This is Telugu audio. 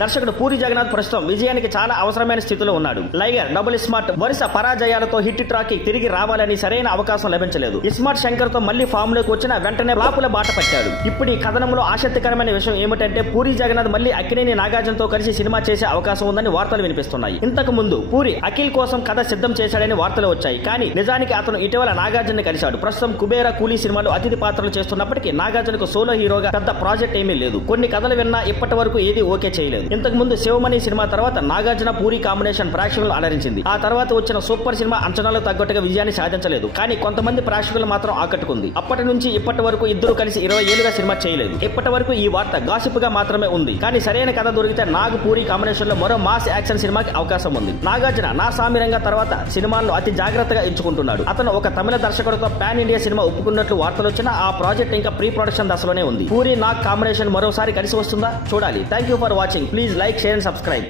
దర్శకుడు పూరి జగన్నాథ్ ప్రస్తుతం విజయానికి చాలా అవసరమైన స్థితిలో ఉన్నాడు. లైగర్, డబుల్ స్మార్ట్ వరుస పరాజయాలతో హిట్ ట్రాక్ కి తిరిగి రావాలని సరైన అవకాశం లభించలేదు. ఇస్మార్ట్ శంకర్ తో మళ్లీ ఫామ్ లోకి వచ్చిన వెంటనే ఫ్లాపుల బాట పట్టాడు. ఇప్పుడు ఈ కథనంలో ఆసక్తికరమైన విషయం ఏమిటంటే పూరి జగన్నాథ్ మళ్లీ అక్కినేని నాగార్జునతో కలిసి సినిమా చేసే అవకాశం ఉందని వార్తలు వినిపిస్తున్నాయి. ఇంతకు ముందు పూరి అఖిల్ కోసం కథ సిద్ధం చేశాడని వార్తలు వచ్చాయి. కానీ నిజానికి అతను ఇటీవల నాగార్జున కలిశాడు. ప్రస్తుతం కుబేర, కూలీ సినిమాలో అతిథి పాత్రలు చేస్తున్నప్పటికీ నాగార్జునకు సోలో హీరోగా పెద్ద ప్రాజెక్ట్ ఏమీ లేదు. కొన్ని కథలు విన్నా ఇప్పటి వరకు ఏది ఓకే చేయలేదు. ఇంతకు ముందు శివమణి సినిమా తర్వాత నాగార్జున పూరి కాంబినేషన్ ప్రేక్షకులను అలరించింది. ఆ తర్వాత వచ్చిన సూపర్ సినిమా అంచనాలకు తగ్గట్టుగా విజయాన్ని సాధించలేదు. కానీ కొంతమంది ప్రేక్షకులు మాత్రం ఆకట్టుకుంది. అప్పటి నుంచి ఇప్పటి వరకు ఇద్దరు కలిసి 20 ఏళ్లుగా సినిమా చేయలేదు. ఇప్పటి వరకు ఈ వార్త గాసిప్ గా మాత్రమే ఉంది. కానీ సరైన కథ దొరికితే నాగ్ పూరి కాంబినేషన్ లో మరో మాస్ యాక్షన్ సినిమాకి అవకాశం ఉంది. నాగార్జున నా సామిరంగా తర్వాత సినిమాలను అతి జాగ్రత్తగా ఎంచుకుంటున్నాడు. అతను ఒక తమిళ దర్శకుడితో పాన్ ఇండియా సినిమా ఒప్పుకున్నట్లు వార్తలు వచ్చినా ఆ ప్రాజెక్ట్ ఇంకా ప్రీ ప్రొడక్షన్ దశలోనే ఉంది. పూరి నాగ్ కాంబినేషన్ మరోసారి కలిసి వస్తుందా? చూడాలి. Thank you for watching. Please like, share and subscribe.